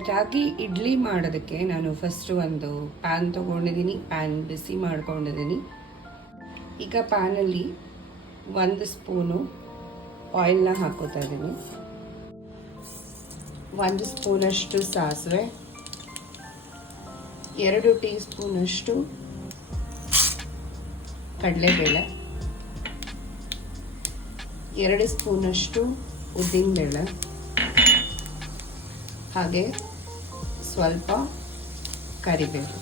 ರಾಗಿ ಇಡ್ಲಿ ಮಾಡೋದಕ್ಕೆ ನಾನು ಫಸ್ಟು ಒಂದು ಪ್ಯಾನ್ ತೊಗೊಂಡಿದ್ದೀನಿ. ಪ್ಯಾನ್ ಬಿಸಿ ಮಾಡ್ಕೊಂಡಿದ್ದೀನಿ. ಈಗ ಪ್ಯಾನಲ್ಲಿ 1 ಸ್ಪೂನು ಆಯಿಲ್ನ ಹಾಕೋತಾ ಇದ್ದೀನಿ. 1 ಸ್ಪೂನಷ್ಟು ಸಾಸಿವೆ, 2 ಟೀ ಸ್ಪೂನಷ್ಟು ಕಡಲೆಬೇಳೆ, 2 ಸ್ಪೂನಷ್ಟು ಉದ್ದಿನಬೇಳೆ, ಹಾಗೆ ಸ್ವಲ್ಪ ಕರಿಬೇವು.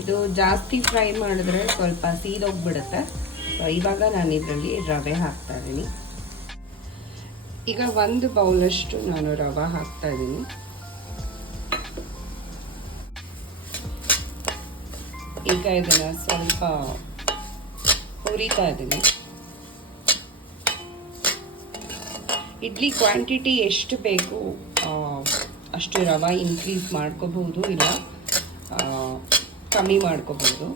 ಇದು ಜಾಸ್ತಿ ಫ್ರೈ ಮಾಡಿದ್ರೆ ಸ್ವಲ್ಪ ಸೀದೋಗ್ಬಿಡುತ್ತೆ. ಇವಾಗ ನಾನು ಇದರಲ್ಲಿ ರವೆ ಹಾಕ್ತಾ ಇದ್ದೀನಿ. ಈಗ 1 ಬೌಲಷ್ಟು ನಾನು ರವೆ ಹಾಕ್ತಾ ಇದ್ದೀನಿ. ಈಗ ಇದನ್ನು ಸ್ವಲ್ಪ ಹುರಿತಾ ಇದ್ದೀನಿ. ಇಡ್ಲಿ ಕ್ವಾಂಟಿಟಿ ಎಷ್ಟು ಬೇಕು ಅಷ್ಟು ರವೆ ಇನ್ಕ್ರೀಸ್ ಮಾಡ್ಕೋಬಹುದು, ಇಲ್ಲ ಕಮ್ಮಿ ಮಾಡ್ಕೋಬಹುದು.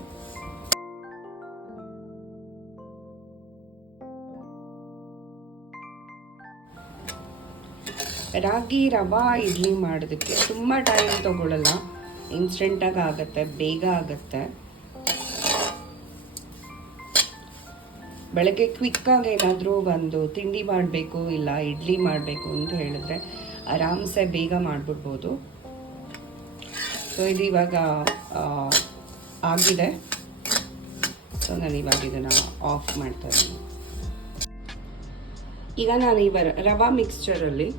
ರಾಗಿ ರವೆ ಇಡ್ಲಿ ಮಾಡೋದಕ್ಕೆ ತುಂಬ ಟೈಮ್ ತಗೊಳ್ಳಲ್ಲ, ಇನ್ಸ್ಟೆಂಟಾಗಿ ಆಗುತ್ತೆ, ಬೇಗ ಆಗುತ್ತೆ. ಬೆಳಗ್ಗೆ ಕ್ವಿಕ್ಕಾಗಿ ಏನಾದರೂ ಒಂದು ತಿಂಡಿ ಮಾಡಬೇಕು ಇಲ್ಲ ಇಡ್ಲಿ ಮಾಡಬೇಕು ಅಂತ ಹೇಳಿದ್ರೆ ಆರಾಮ್ಸೆ ಬೇಗ ಮಾಡಿಬಿಡ್ಬೋದು. ಸೊ ಇದು ಇವಾಗ ಆಗಿದೆ. ಸೊ ನಾನು ಇವಾಗ ಇದನ್ನು ಆಫ್ ಮಾಡ್ತಾ ಇದ್ದೀನಿ. ಈಗ ನಾನು ರವಾ ಮಿಕ್ಸ್ಚರಲ್ಲಿ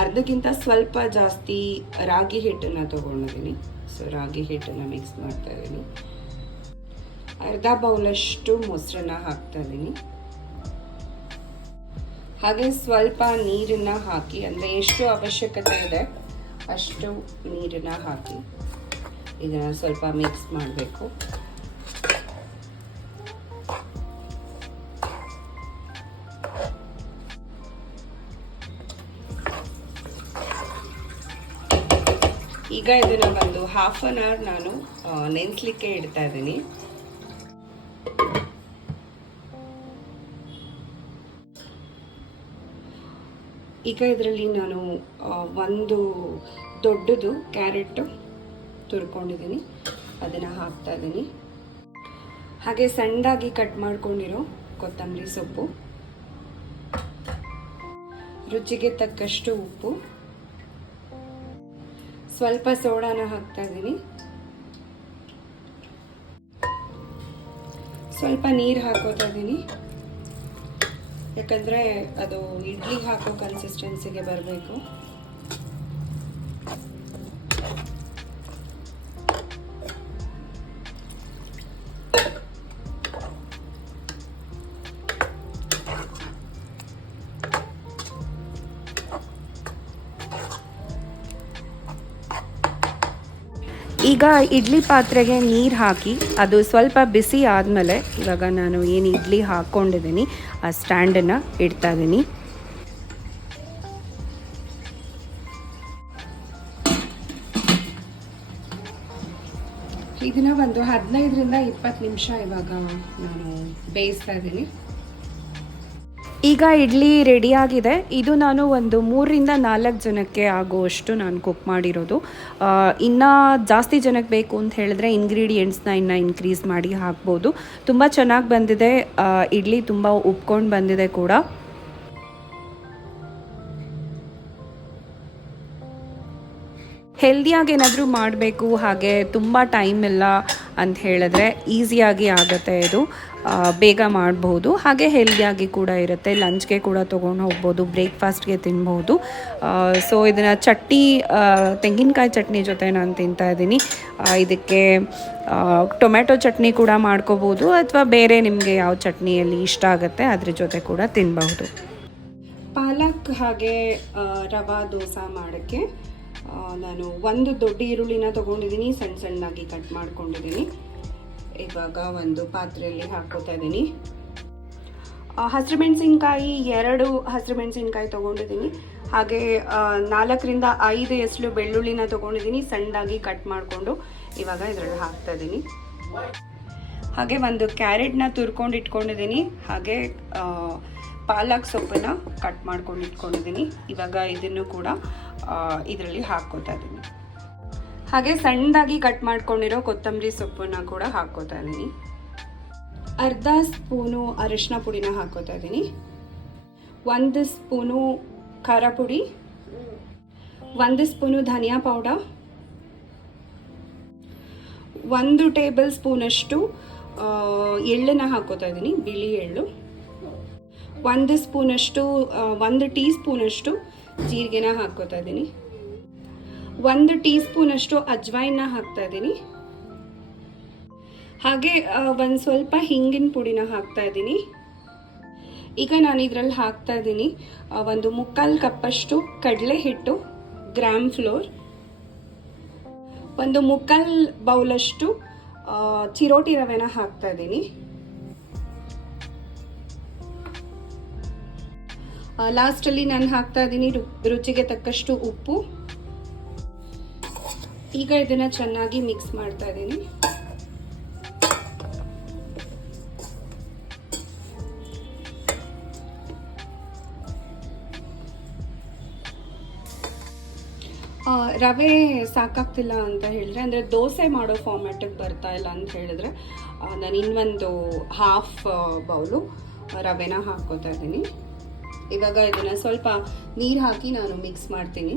ಅರ್ಧಕ್ಕಿಂತ ಸ್ವಲ್ಪ ಜಾಸ್ತಿ ರಾಗಿ ಹಿಟ್ಟನ್ನು ತೊಗೊಂಡಿದ್ದೀನಿ. ಸೊ ರಾಗಿ ಹಿಟ್ಟನ್ನು ಮಿಕ್ಸ್ ಮಾಡ್ತಾ ಇದ್ದೀನಿ. ಅರ್ಧ ಬೌಲಷ್ಟು ಮೊಸರನ್ನ ಹಾಕ್ತಾ ಇದ್ದೀನಿ. ಹಾಗೆ ಸ್ವಲ್ಪ ನೀರನ್ನು ಹಾಕಿ, ಅಂದರೆ ಎಷ್ಟು ಅವಶ್ಯಕತೆ ಇದೆ ಅಷ್ಟು ನೀರನ್ನು ಹಾಕಿ ಇದನ್ನು ಸ್ವಲ್ಪ ಮಿಕ್ಸ್ ಮಾಡಬೇಕು. ಈಗ ಇದನ್ನು ಒಂದು 1/2 hour ನಾನು ನೆನೆಸ್ಲಿಕ್ಕೆ ಇಡ್ತಾ ಇದ್ದೀನಿ. ಈಗ ಇದರಲ್ಲಿ ನಾನು ಒಂದು ದೊಡ್ಡದು ಕ್ಯಾರೆಟ್ ತುರ್ಕೊಂಡಿದ್ದೀನಿ, ಅದನ್ನು ಹಾಕ್ತಾ ಇದ್ದೀನಿ. ಹಾಗೆ ಸಣ್ಣದಾಗಿ ಕಟ್ ಮಾಡ್ಕೊಂಡಿರೋ ಕೊತ್ತಂಬರಿ ಸೊಪ್ಪು, ರುಚಿಗೆ ತಕ್ಕಷ್ಟು ಉಪ್ಪು, ಸ್ವಲ್ಪ ಸೋಡಾನ ಹಾಕ್ತಾ ಇದ್ದೀನಿ. ಸ್ವಲ್ಪ ನೀರು ಹಾಕೋತಾ ಇದ್ದೀನಿ, ಯಾಕಂದರೆ ಅದು ಇಡ್ಲಿ ಹಾಕೋ ಕನ್ಸಿಸ್ಟೆನ್ಸಿಗೆ ಬರಬೇಕು. ಈಗ ಇಡ್ಲಿ ಪಾತ್ರೆಗೆ ನೀರು ಹಾಕಿ ಅದು ಸ್ವಲ್ಪ ಬಿಸಿ ಆದಮೇಲೆ ಇವಾಗ ನಾನು ಏನು ಇಡ್ಲಿ ಹಾಕ್ಕೊಂಡಿದ್ದೀನಿ ಆ ಸ್ಟ್ಯಾಂಡನ್ನು ಇಡ್ತಾ ಇದ್ದೀನಿ. ಇದನ್ನು ಒಂದು 15ರಿಂದ 20 ನಿಮಿಷ ಇವಾಗ ನಾನು ಬೇಯಿಸ್ತಾ ಇದ್ದೀನಿ. ಈಗ ಇಡ್ಲಿ ರೆಡಿಯಾಗಿದೆ. ಇದು ನಾನು ಒಂದು 3ರಿಂದ 4 ಜನಕ್ಕೆ ಆಗುವಷ್ಟು ನಾನು ಕುಕ್ ಮಾಡಿರೋದು. ಇನ್ನೂ ಜಾಸ್ತಿ ಜನಕ್ಕೆ ಬೇಕು ಅಂತ ಹೇಳಿದ್ರೆ ಇಂಗ್ರೀಡಿಯೆಂಟ್ಸ್ನ ಇನ್ನೂ ಇನ್ಕ್ರೀಸ್ ಮಾಡಿ ಹಾಕ್ಬೋದು. ತುಂಬ ಚೆನ್ನಾಗಿ ಬಂದಿದೆ. ಇಡ್ಲಿ ತುಂಬ ಉಪ್ಕೊಂಡು ಬಂದಿದೆ ಕೂಡ. ಹೆಲ್ದಿಯಾಗಿ ಏನಾದರೂ ಮಾಡಬೇಕು, ಹಾಗೆ ತುಂಬ ಟೈಮ್ ಇಲ್ಲ ಅಂತ ಹೇಳಿದ್ರೆ ಈಸಿಯಾಗಿ ಆಗುತ್ತೆ. ಇದು ಬೇಗ ಮಾಡ್ಬೋದು, ಹಾಗೆ ಹೆಲ್ದಿಯಾಗಿ ಕೂಡ ಇರುತ್ತೆ. ಲಂಚ್ಗೆ ಕೂಡ ತೊಗೊಂಡು ಹೋಗ್ಬೋದು, ಬ್ರೇಕ್ಫಾಸ್ಟ್ಗೆ ತಿನ್ಬೋದು. ಸೊ ಇದನ್ನು ಚಟ್ನಿ, ತೆಂಗಿನಕಾಯಿ ಚಟ್ನಿ ಜೊತೆ ನಾನು ತಿಂತಾಯಿದ್ದೀನಿ. ಇದಕ್ಕೆ ಟೊಮೆಟೊ ಚಟ್ನಿ ಕೂಡ ಮಾಡ್ಕೋಬೋದು, ಅಥವಾ ಬೇರೆ ನಿಮಗೆ ಯಾವ ಚಟ್ನಿಯಲ್ಲಿ ಇಷ್ಟ ಆಗುತ್ತೆ ಅದ್ರ ಜೊತೆ ಕೂಡ ತಿನ್ನಬಹುದು. ಪಾಲಕ್ ಹಾಗೆ ರವಾ ದೋಸೆ ಮಾಡೋಕ್ಕೆ ನಾನು ಒಂದು ದೊಡ್ಡ ಈರುಳ್ಳಿನ ತೊಗೊಂಡಿದ್ದೀನಿ, ಸಣ್ಣದಾಗಿ ಕಟ್ ಮಾಡ್ಕೊಂಡಿದ್ದೀನಿ. ಇವಾಗ ಒಂದು ಪಾತ್ರೆಯಲ್ಲಿ ಹಾಕ್ಕೋತಾ ಇದ್ದೀನಿ. ಹಸಿರುಮೆಣಸಿನ್ಕಾಯಿ 2 ಹಸಿರುಮೆಣಸಿನ್ಕಾಯಿ ತೊಗೊಂಡಿದ್ದೀನಿ. ಹಾಗೆ 4ರಿಂದ 5 ಎಸಳು ಬೆಳ್ಳುಳ್ಳಿನ ತೊಗೊಂಡಿದ್ದೀನಿ, ಸಣ್ಣದಾಗಿ ಕಟ್ ಮಾಡಿಕೊಂಡು ಇವಾಗ ಇದರಲ್ಲಿ ಹಾಕ್ತಾ ಇದ್ದೀನಿ. ಹಾಗೆ ಒಂದು ಕ್ಯಾರೆಟ್ನ ತುರ್ಕೊಂಡು ಇಟ್ಕೊಂಡಿದ್ದೀನಿ. ಹಾಗೆ ಪಾಲಕ್ ಸೊಪ್ಪನ್ನು ಕಟ್ ಮಾಡ್ಕೊಂಡು ಇಟ್ಕೊಂಡಿದ್ದೀನಿ. ಇವಾಗ ಇದನ್ನು ಕೂಡ ಇದರಲ್ಲಿ ಹಾಕ್ಕೋತಾ ಇದ್ದೀನಿ. ಹಾಗೆ ಸಣ್ಣದಾಗಿ ಕಟ್ ಮಾಡ್ಕೊಂಡಿರೋ ಕೊತ್ತಂಬರಿ ಸೊಪ್ಪನ್ನು ಕೂಡ ಹಾಕ್ಕೋತಾ ಇದ್ದೀನಿ. ಅರ್ಧ ಸ್ಪೂನು ಅರಿಶಿನ ಪುಡಿನ ಹಾಕ್ಕೋತಾ ಇದ್ದೀನಿ. 1 ಸ್ಪೂನು ಖಾರ ಪುಡಿ, 1 ಸ್ಪೂನು ಧನಿಯಾ ಪೌಡರ್, 1 ಟೇಬಲ್ ಸ್ಪೂನಷ್ಟು ಎಳ್ಳನ್ನು ಹಾಕ್ಕೋತಾ ಇದ್ದೀನಿ, ಬಿಳಿ ಎಳ್ಳು, 1 ಸ್ಪೂನಷ್ಟು 1 ಟೀ ಸ್ಪೂನಷ್ಟು ಜೀರಿಗೆನ ಹಾಕ್ಕೋತಾ ಇದ್ದೀನಿ, 1 ಟೀ ಸ್ಪೂನಷ್ಟು ಅಜ್ವೈನ್ನ ಹಾಕ್ತಾ ಇದ್ದೀನಿ. ಹಾಗೆ ಒಂದು ಸ್ವಲ್ಪ ಹಿಂಗಿನ ಪುಡಿನ ಹಾಕ್ತಾ ಇದ್ದೀನಿ. ಈಗ ನಾನು ಇದರಲ್ಲಿ ಹಾಕ್ತಾ ಇದ್ದೀನಿ 1/4 ಕಪ್ಪಷ್ಟು ಕಡಲೆ ಹಿಟ್ಟು, ಗ್ರಾಮ್ ಫ್ಲೋರ್, 1/4 ಬೌಲಷ್ಟು ಚಿರೋಟಿ ರವೆನ ಹಾಕ್ತಾ ಇದ್ದೀನಿ. ಲಾಸ್ಟಲ್ಲಿ ನಾನು ಹಾಕ್ತಾ ಇದ್ದೀನಿ ರುಚಿಗೆ ತಕ್ಕಷ್ಟು ಉಪ್ಪು. ಈಗ ಇದನ್ನು ಚೆನ್ನಾಗಿ ಮಿಕ್ಸ್ ಮಾಡ್ತಾ ಇದ್ದೀನಿ. ರವೆ ಸಾಕಾಗ್ತಿಲ್ಲ ಅಂತ ಹೇಳಿದ್ರೆ, ಅಂದರೆ ದೋಸೆ ಮಾಡೋ ಫಾರ್ಮ್ಯಾಟಿಗೆ ಬರ್ತಾ ಇಲ್ಲ ಅಂತ ಹೇಳಿದ್ರೆ, ನಾನು ಇನ್ನೊಂದು ಹಾಫ್ ಬೌಲು ರವೆನ ಹಾಕ್ಕೋತಾ ಇದ್ದೀನಿ. ಇವಾಗ ಇದನ್ನು ಸ್ವಲ್ಪ ನೀರು ಹಾಕಿ ನಾನು ಮಿಕ್ಸ್ ಮಾಡ್ತೀನಿ.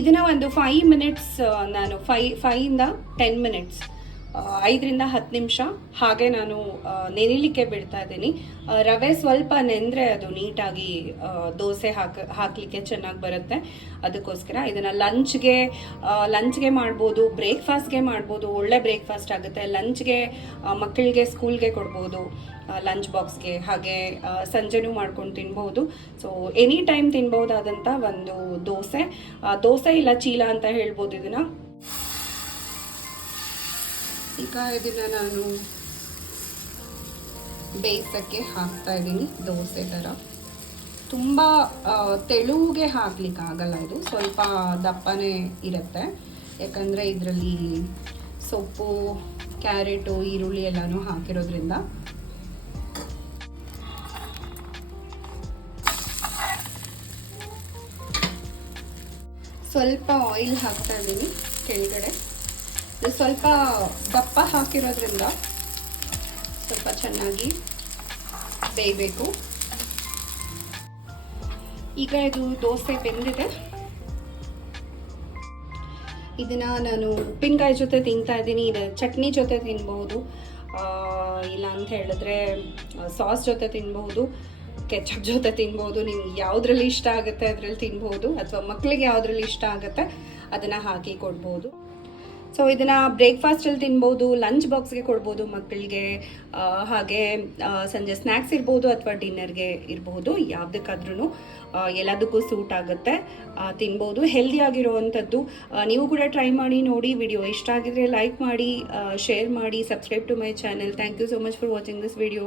ಇದನ್ನು ಒಂದು 5 ಮಿನಿಟ್ಸ್, ನಾನು 5ಇಂದ 10 ಮಿನಿಟ್ಸ್, 5ರಿಂದ 10 ನಿಮಿಷ ಹಾಗೆ ನಾನು ನೆನೆಲಿಕ್ಕೆ ಬಿಡ್ತಾ ಇದ್ದೀನಿ. ರವೆ ಸ್ವಲ್ಪ ನೆಂದರೆ ಅದು ನೀಟಾಗಿ ದೋಸೆ ಹಾಕಲಿಕ್ಕೆ ಚೆನ್ನಾಗಿ ಬರುತ್ತೆ. ಅದಕ್ಕೋಸ್ಕರ ಇದನ್ನು ಲಂಚ್ಗೆ ಮಾಡ್ಬೋದು, ಬ್ರೇಕ್ಫಾಸ್ಟ್ಗೆ ಮಾಡ್ಬೋದು. ಒಳ್ಳೆ ಬ್ರೇಕ್ಫಾಸ್ಟ್ ಆಗುತ್ತೆ. ಲಂಚ್ಗೆ ಮಕ್ಕಳಿಗೆ ಸ್ಕೂಲ್ಗೆ ಕೊಡ್ಬೋದು, ಲಂಚ್ ಬಾಕ್ಸ್ಗೆ. ಹಾಗೆ ಸಂಜೆನೂ ಮಾಡ್ಕೊಂಡು ತಿನ್ಬೋದು. ಸೊ ಎನಿ ಟೈಮ್ ತಿನ್ಬೋದಾದಂಥ ಒಂದು ದೋಸೆ ಇಲ್ಲ ಚೀಲ ಅಂತ ಹೇಳ್ಬೋದು ಇದನ್ನು. ಈಗ ಇದನ್ನು ನಾನು ಬೇಯಿಸೋಕ್ಕೆ ಹಾಕ್ತಾ ಇದ್ದೀನಿ. ದೋಸೆ ಥರ ತುಂಬ ತೆಳುಗೆ ಹಾಕ್ಲಿಕ್ಕಾಗಲ್ಲ, ಇದು ಸ್ವಲ್ಪ ದಪ್ಪನೇ ಇರುತ್ತೆ. ಯಾಕಂದರೆ ಇದರಲ್ಲಿ ಸೊಪ್ಪು, ಕ್ಯಾರೆಟು, ಈರುಳ್ಳಿ ಎಲ್ಲನೂ ಹಾಕಿರೋದ್ರಿಂದ. ಸ್ವಲ್ಪ ಆಯಿಲ್ ಹಾಕ್ತಾ ಇದ್ದೀನಿ ಕೆಳಗಡೆ. ಸ್ವಲ್ಪ ದಪ್ಪ ಹಾಕಿರೋದ್ರಿಂದ ಸ್ವಲ್ಪ ಚೆನ್ನಾಗಿ ಬೇಯಬೇಕು. ಈಗ ಇದು ದೋಸೆ ಬೆಂದಿದೆ. ಇದನ್ನ ನಾನು ಉಪ್ಪಿನಕಾಯಿ ಜೊತೆ ತಿಂತಾ ಇದ್ದೀನಿ. ಇದು ಚಟ್ನಿ ಜೊತೆ ತಿನ್ಬಹುದು, ಇಲ್ಲ ಅಂತ ಹೇಳಿದ್ರೆ ಸಾಸ್ ಜೊತೆ ತಿನ್ಬಹುದು, ಕೆಚಪ್ ಜೊತೆ ತಿನ್ಬಹುದು. ನಿಮ್ಗೆ ಯಾವುದ್ರಲ್ಲಿ ಇಷ್ಟ ಆಗುತ್ತೆ ಅದರಲ್ಲಿ ತಿನ್ಬಹುದು, ಅಥವಾ ಮಕ್ಕಳಿಗೆ ಯಾವುದ್ರಲ್ಲಿ ಇಷ್ಟ ಆಗುತ್ತೆ ಅದನ್ನು ಹಾಕಿ ಕೊಡ್ಬೋದು. ಸೊ ಇದನ್ನು ಬ್ರೇಕ್ಫಾಸ್ಟಲ್ಲಿ ತಿನ್ಬೋದು, ಲಂಚ್ ಬಾಕ್ಸ್ಗೆ ಕೊಡ್ಬೋದು ಮಕ್ಕಳಿಗೆ. ಹಾಗೆ ಸಂಜೆ ಸ್ನ್ಯಾಕ್ಸ್ ಇರ್ಬೋದು ಅಥವಾ ಡಿನ್ನರ್ಗೆ ಇರ್ಬೋದು, ಯಾವುದಕ್ಕಾದ್ರೂ ಎಲ್ಲದಕ್ಕೂ ಸೂಟ್ ಆಗುತ್ತೆ, ತಿನ್ಬೋದು. ಹೆಲ್ದಿಯಾಗಿರುವಂಥದ್ದು. ನೀವು ಕೂಡ ಟ್ರೈ ಮಾಡಿ ನೋಡಿ. ವಿಡಿಯೋ ಇಷ್ಟ ಆಗಿದ್ರೆ ಲೈಕ್ ಮಾಡಿ, ಶೇರ್ ಮಾಡಿ, subscribe to my channel. Thank you so much for watching this video.